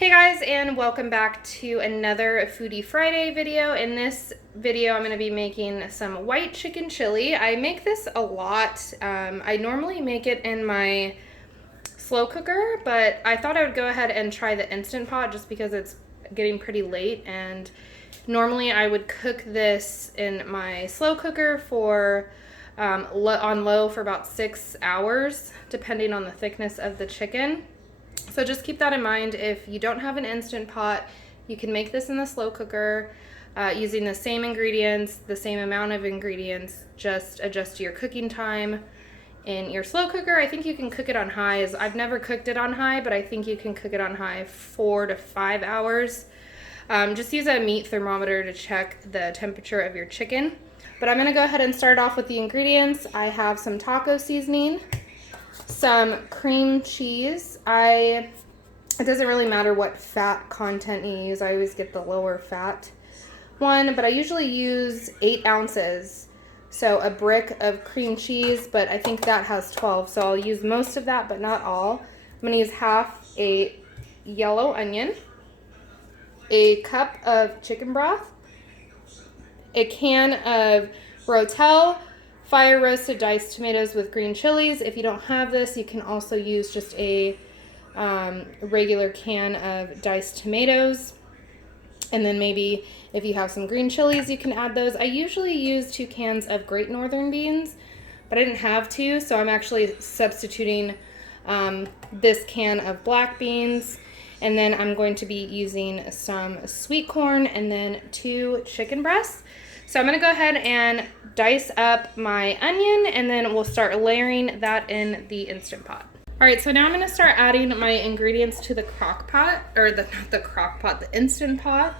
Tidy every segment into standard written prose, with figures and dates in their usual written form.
Hey guys, and welcome back to another Foodie Friday video. In this video, I'm going to be making some white chicken chili. I make this a lot. I normally make it in my slow cooker, but I thought I would go ahead and try the Instant Pot just because it's getting pretty late, and normally I would cook this in my slow cooker for on low for about 6 hours, depending on the thickness of the chicken. So just keep that in mind. If you don't have an Instant Pot, you can make this in the slow cooker using the same ingredients, the same amount of ingredients. Just adjust your cooking time in your slow cooker. I think you can cook it on high. I've never cooked it on high, but I think you can cook it on high 4 to 5 hours. Just use a meat thermometer to check the temperature of your chicken. But I'm gonna go ahead and start off with the ingredients. I have some taco seasoning, some cream cheese. It doesn't really matter what fat content you use. I always get the lower fat one, but I usually use 8 ounces. So a brick of cream cheese, but I think that has 12. So I'll use most of that, but not all. I'm gonna use half a yellow onion, a cup of chicken broth, a can of Rotel fire roasted diced tomatoes with green chilies. If you don't have this, you can also use just a regular can of diced tomatoes. And then maybe if you have some green chilies, you can add those. I usually use 2 cans of Great Northern beans, but I didn't have to, so I'm actually substituting this can of black beans. And then I'm going to be using some sweet corn and then 2 chicken breasts. So I'm gonna go ahead and dice up my onion, and then we'll start layering that in the Instant Pot. All right, so now I'm gonna start adding my ingredients to the crock pot, or not the crock pot, the Instant Pot.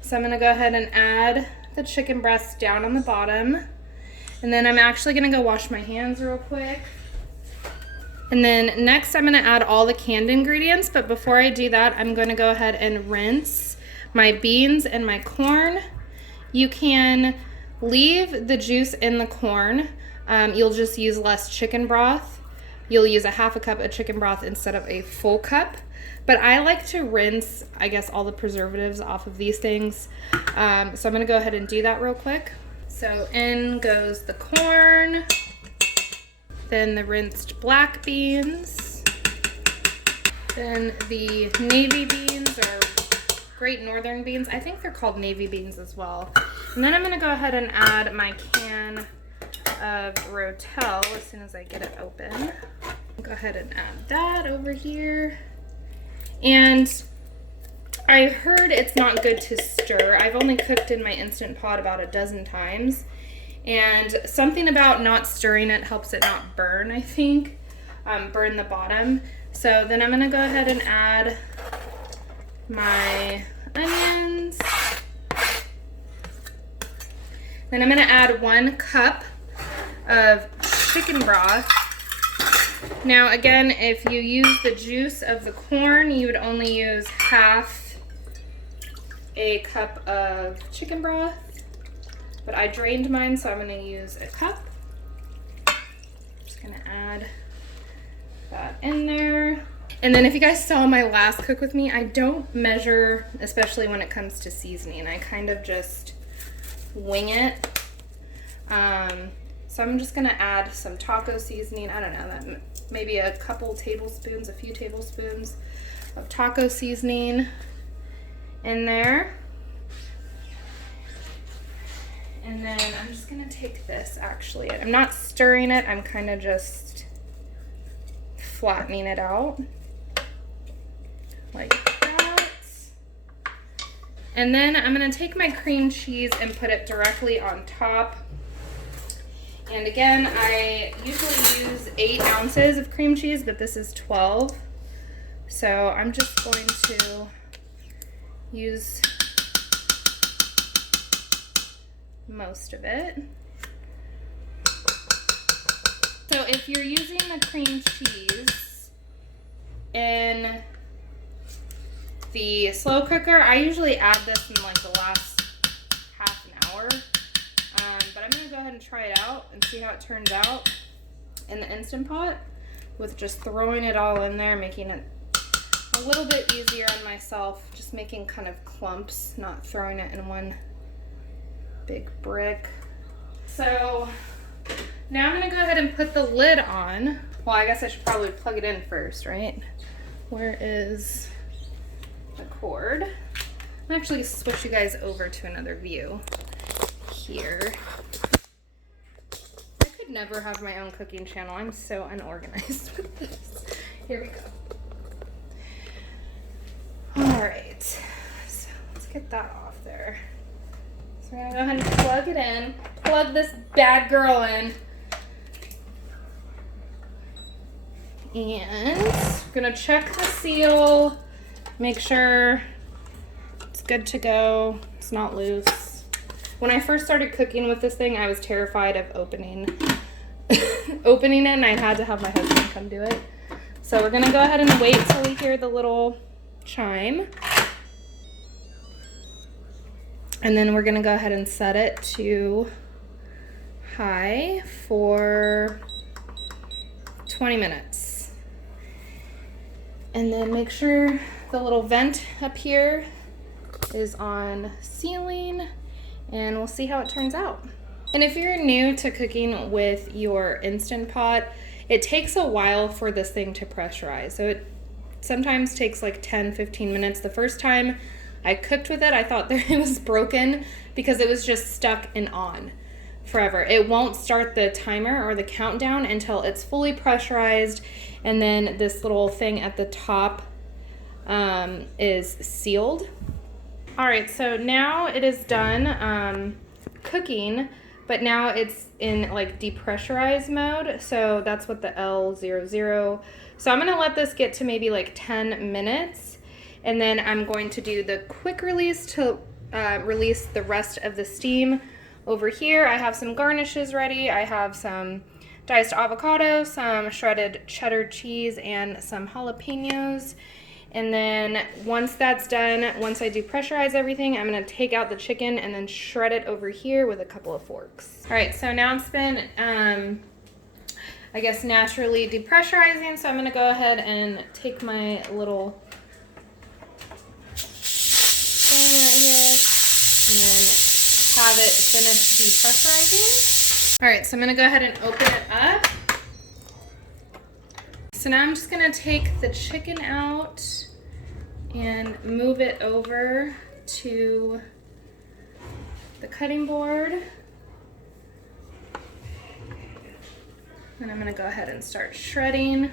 So I'm gonna go ahead and add the chicken breasts down on the bottom. And then I'm actually gonna go wash my hands real quick. And then next I'm gonna add all the canned ingredients, but before I do that, I'm gonna go ahead and rinse my beans and my corn. You can leave the juice in the corn. You'll just use less chicken broth. You'll use a half a cup of chicken broth instead of a full cup. But I like to rinse, I guess, all the preservatives off of these things. So I'm gonna go ahead and do that real quick. So in goes the corn, then the rinsed black beans, then the navy beans, or Great Northern beans. I think they're called navy beans as well. And then I'm gonna go ahead and add my can of Rotel as soon as I get it open. Go ahead and add that over here. And I heard it's not good to stir. I've only cooked in my Instant Pot about a dozen times, and something about not stirring it helps it not burn, I think. Burn the bottom. So then I'm gonna go ahead and add my onions. Then I'm gonna add 1 cup of chicken broth. Now again, if you use the juice of the corn, you would only use half a cup of chicken broth, but I drained mine, so I'm gonna use a cup. Just gonna add that in there. And then if you guys saw my last cook with me, I don't measure, especially when it comes to seasoning. I kind of just wing it. So I'm just gonna add some taco seasoning. I don't know, that maybe a few tablespoons of taco seasoning in there. And then I'm just gonna take this, actually. I'm not stirring it, I'm kind of just flattening it out like that. And then I'm gonna take my cream cheese and put it directly on top. And again, I usually use 8 ounces of cream cheese, but this is 12. So I'm just going to use most of it. So if you're using the cream cheese in the slow cooker, I usually add this in like the last half an hour. But I'm gonna go ahead and try it out and see how it turns out in the Instant Pot with just throwing it all in there, making it a little bit easier on myself, just making kind of clumps, not throwing it in one big brick. So now I'm gonna go ahead and put the lid on. Well, I guess I should probably plug it in first, right? Where is the cord? I'll actually switch you guys over to another view here. I could never have my own cooking channel. I'm so unorganized with this. Here we go. All right, so let's get that off there. So we're gonna go ahead and plug it in. Plug this bad girl in. And we're gonna check the seal, make sure it's good to go, it's not loose. When I first started cooking with this thing, I was terrified of opening it, and I had to have my husband come do it. So we're gonna go ahead and wait till we hear the little chime. And then we're gonna go ahead and set it to high for 20 minutes. And then make sure the little vent up here is on sealing, and we'll see how it turns out. And if you're new to cooking with your Instant Pot, it takes a while for this thing to pressurize. So it sometimes takes like 10-15 minutes. The first time I cooked with it, I thought that it was broken because it was just stuck in on forever. It won't start the timer or the countdown until it's fully pressurized, and then this little thing at the top is sealed. All right, so now it is done cooking, but now it's in like depressurized mode. So that's what the L00. So I'm gonna let this get to maybe like 10 minutes, and then I'm going to do the quick release to release the rest of the steam. Over here, I have some garnishes ready. I have some diced avocado, some shredded cheddar cheese, and some jalapenos. And then once that's done, once I depressurize everything, I'm gonna take out the chicken and then shred it over here with a couple of forks. All right, so now it's been, I guess, naturally depressurizing. So I'm gonna go ahead and take my little thing right here and then have it finish depressurizing. All right, so I'm gonna go ahead and open it up. So now I'm just gonna take the chicken out and move it over to the cutting board. And I'm gonna go ahead and start shredding.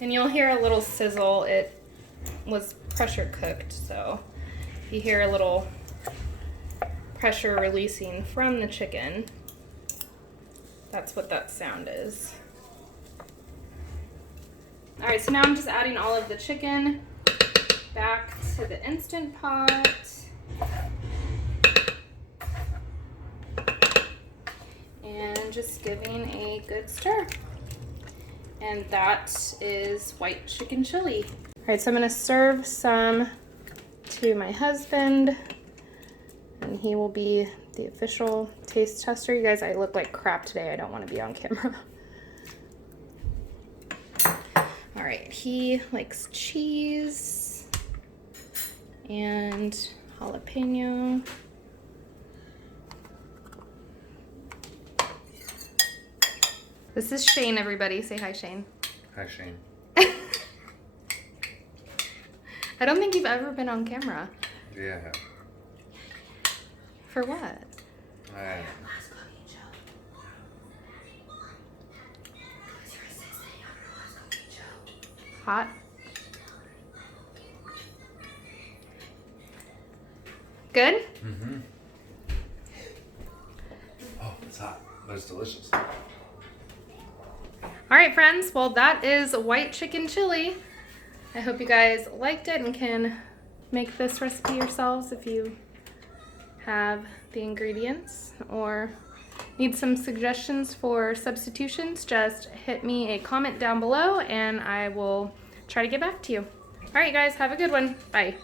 And you'll hear a little sizzle. It was pressure cooked, so you hear a little pressure releasing from the chicken. That's what that sound is. All right, so now I'm just adding all of the chicken back to the Instant Pot. And just giving a good stir. And that is white chicken chili. All right, so I'm gonna serve some to my husband, and he will be the official taste tester. You guys, I look like crap today. I don't want to be on camera. All right, he likes cheese and jalapeno. This is Shane, everybody. Say hi, Shane. Hi, Shane. I don't think you've ever been on camera. Yeah, I have. For what? Hot? Good? Mm-hmm. Oh, it's hot, but it's delicious. All right, friends. Well, that is white chicken chili. I hope you guys liked it and can make this recipe yourselves if you have the ingredients or need some suggestions for substitutions. Just hit me a comment down below and I will try to get back to you. All right, guys, have a good one. Bye.